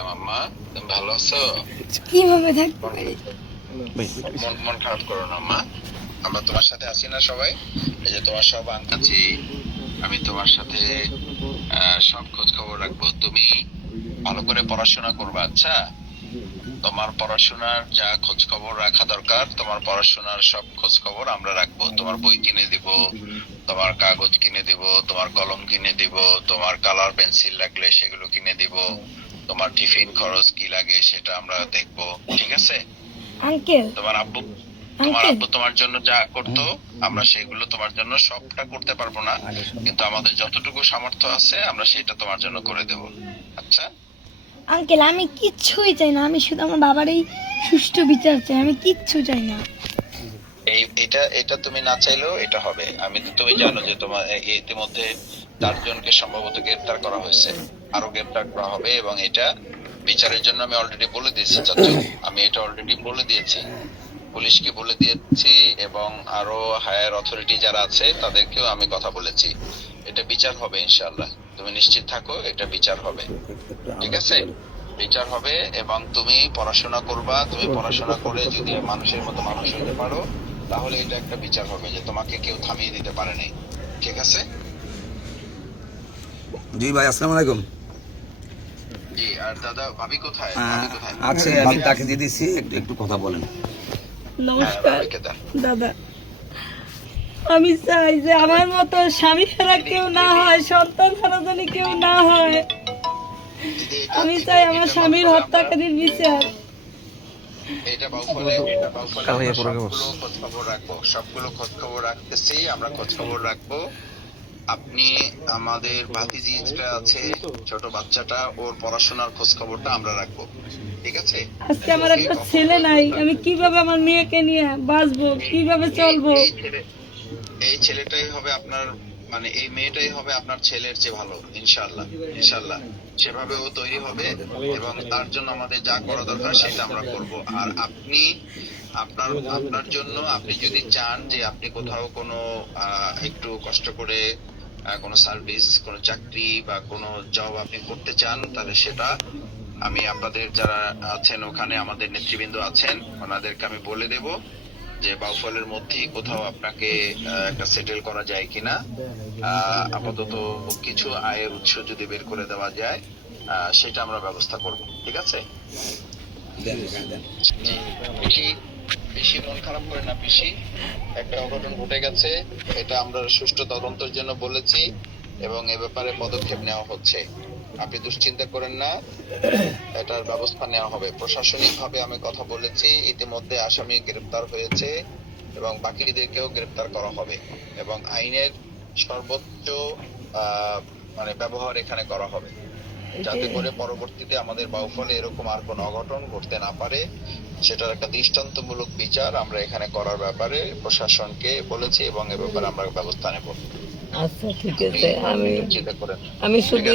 আসসালাম আম্মা, তুমি ভালো আছো? কিভাবে থাকতে পারি? মন খারাপ করো না আম্মা, আমরা তোমার সাথে আছি না সবাই? এই যে তোমার সব আছি, আমি তোমার সাথে সব খোঁজ খবর রাখবো। তুমি ভালো করে পড়াশোনা করবা, আচ্ছা? তোমার পড়াশোনার যা খোঁজ খবর রাখা দরকার, তোমার পড়াশোনার সব খোঁজ খবর আমরা রাখবো। তোমার বই কিনে দিব, তোমার কাগজ কিনে দিব, তোমার কলম কিনে দিব, তোমার কালার পেন্সিল লাগলে সেগুলো কিনে দিব, তোমার টিফিন খরচ কি লাগে সেটা আমরা দেখবো, ঠিক আছে? আঙ্কেল তোমার আব্বু আঙ্কেল তোমার জন্য যা করতো আমরা সেগুলো তোমার জন্য সবটা করতে পারবো না, কিন্তু আমাদের যতটুকু সামর্থ্য আছে আমরা সেটা তোমার জন্য করে দেব, আচ্ছা? আঙ্কেল আমি কিচ্ছুই চাই না, আমি শুধু আমার বাবার এই সুষ্ঠু বিচার চাই, আমি কিচ্ছু চাই না। এটা এটা তুমি না চাইলেও এটা হবে। তুমি জানো যে তোমার ইতিমধ্যে 4 জনকে সম্ভবত গ্রেপ্তার করা হয়েছে, আরো গ্রেপ্তার করা হবে, এবং এটা বিচারের জন্য আমি অলরেডি বলে দিয়েছি চাচু, আমি এটা অলরেডি বলে দিয়েছি, পুলিশকে বলে দিয়েছি, এবং আরো হায়ার অথরিটি যারা আছে তাদেরকেও আমি কথা বলেছি। এটা বিচার হবে ইনশাআল্লাহ, তুমি নিশ্চিত থাকো, এটা বিচার হবে, ঠিক আছে? বিচার হবে, এবং তুমি পড়াশোনা করবা। তুমি পড়াশোনা করে যদি মানুষের মতো মানুষ হতে পারো, তাহলে এটা একটা বিচার হবে যে তোমাকে কেউ থামিয়ে দিতে পারে নাই, ঠিক আছে? জি ভাই, আসসালামু আলাইকুম। জি, আর দাদা ভাবি কোথায়? আছে, আমি তাকে দিয়ে দিচ্ছি, একটু কথা বলেন। নমস্কার ভাবিকে দাও। দাদা, আমি চাই যে আমার মতো স্বামী হারা কেউ না হয়, সন্তান হারা যেন কেউ না হয়। আমি চাই আমার স্বামীর হত্যাকারীর বিচার। এটা বাউফলে সবগুলো খোঁজ খবর রাখবো, সবগুলো খোঁজ খবর রাখতেছি, আমরা খোঁজ খবর রাখবো। আপনি আমাদের ভাতিজিটা আছে, ছোট বাচ্চাটা, ওর পড়াশোনার খোঁজ খবরটা আমরা রাখবো, ঠিক আছে? আজকে আমার একটা ছেলে নাই, আমি কিভাবে আমার মেয়েকে নিয়ে বাঁচবো, কিভাবে চলবো? এই ছেলেটাই হবে আপনার, মানে এই মেয়েটাই হবে আপনার ছেলের চেয়ে ভালো, ইনশাআল্লাহ। ইনশাআল্লাহ সেভাবে ও তৈরি হবে, এবং তার জন্য আমাদের যা করা দরকার সেটা আমরা করব। আর আপনি আপনার আপনার জন্য, আপনি যদি চান যে আপনি কোথাও কোনো একটু কষ্ট করে কোনো সার্ভিস, কোনো চাকরি বা কোনো জব আপনি করতে চান, তাহলে সেটা আমি আপনাদের যারা আছেন ওখানে, আমাদের নেতৃবৃন্দ আছেন, ওনাদেরকে আমি বলে দেব যে বাউফলের মধ্যেই কোথাও আপনাকে একটা সেটেল করা যায় কিনা। আপাতত কিছু আয়ের উৎস যদি বের করে দেওয়া যায়, সেটা আমরা ব্যবস্থা করব, ঠিক আছে? জি, বেশি বেশি মন খারাপ করে না পিসি, একটা অঘটন ঘটে গেছে, এটা আমরা সুষ্ঠু তদন্তের জন্য বলেছি, এবং এ ব্যাপারে পদক্ষেপ নেওয়া হচ্ছে। আপনি দুশ্চিন্তা করেন না, এটার ব্যবস্থা নেওয়া হবে। প্রশাসনিক ভাবে আমি কথা বলেছি, ইতিমধ্যে আসামি গ্রেপ্তার হয়েছে, এবং বাকিদেরকেও গ্রেপ্তার করা হবে, এবং আইনের সর্বোচ্চ মানে ব্যবহার এখানে করা হবে, যাতে করে পরবর্তীতে আমাদের বাউফলে এরকম আর কোনো অঘটন ঘটতে না পারে। সেটার একটা দৃষ্টান্তমূলক বিচার আমরা এখানে করার ব্যাপারে প্রশাসনকে বলেছি, এবং এ ব্যাপারে আমরা ব্যবস্থা নেব। আচ্ছা ঠিক আছে, চিন্তা করেন, আমি শুধু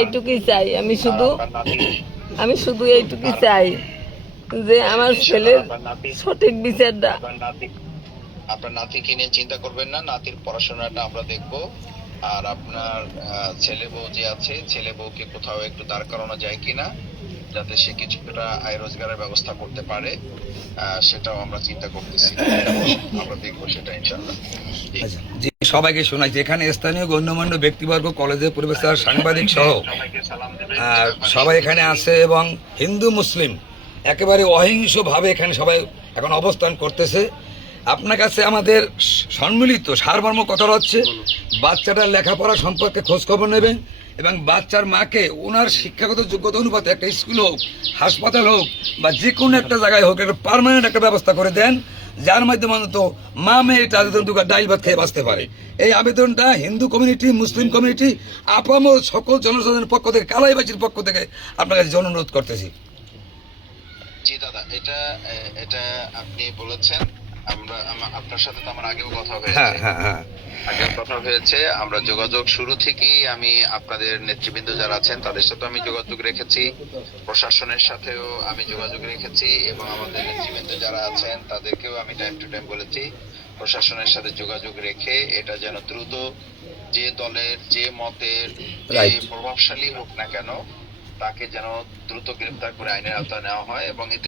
এইটুকুই চাই, আমি শুধু এইটুকুই চাই যে আমার ছেলের সঠিক বিচারটা। আপনার নাতিকে নিয়ে চিন্তা করবেন না, নাতির পড়াশোনাটা আমরা দেখব। আর আপনার ছেলে বউ যে আছে, ছেলে বউকে কোথাও একটু দাঁড় করানো যায় কিনা, যাতে সে কিছুটা আয় রোজগারের ব্যবস্থা করতে পারে, সেটাও আমরা চিন্তা করতেছি, আমরা দেখবো সেটা ইনশাআল্লাহ। জি, সবাইকে শোনাইছি, এখানে স্থানীয় গণ্যমান্য ব্যক্তিবর্গ, কলেজের প্রফেসর, সাংবাদিক সহ সবাই এখানে আছে, এবং হিন্দু মুসলিম একেবারে অহিংসভাবে এখানে সবাই এখন অবস্থান করতেছে। আপনার কাছে আমাদের সম্মিলিত সারমর্ম কথা হচ্ছে, বাচ্চাটার লেখাপড়া সম্পর্কে খোঁজখবর নেবেন, এবং বাচ্চার মাকে ওনার শিক্ষাগত যোগ্যতা অনুপাতে একটা স্কুল হোক, হাসপাতাল হোক, বা যে কোনো একটা জায়গায় হোক, একটা পার্মানেন্ট একটা ব্যবস্থা করে দেন, যার মাধ্যমে অন্তত মা মেয়েটা দুটো ডাইল ভাত খেয়ে বাঁচতে পারে। এই আবেদনটা হিন্দু কমিউনিটি, মুসলিম কমিউনিটি, আপামর সকল জনসাধারণের পক্ষ থেকে, কালাইবাসীর পক্ষ থেকে আপনার কাছে অনুরোধ করতেছি। জি দাদা, এটা এটা আপনি বলেছেন, আপনার সাথে তো আমার আগেও কথা হয়েছে, আমরা যোগাযোগ শুরু থেকেই, আমি আপনাদের নেতৃবৃন্দ যারা আছেন তাদের সাথে আমি যোগাযোগ রেখেছি, প্রশাসনের সাথেও আমি যোগাযোগ রেখেছি, এবং আমাদের নেতৃবৃন্দ যারা আছেন তাদেরকেও আমি টাইম টু টাইম বলেছি প্রশাসনের সাথে যোগাযোগ রেখে এটা যেন দ্রুত, যে দলের যে মতের যে প্রভাবশালী হোক না কেন, তাকে যেন দ্রুত গ্রেফতার করে আইনের আওতায় নেওয়া হয় এবং এতে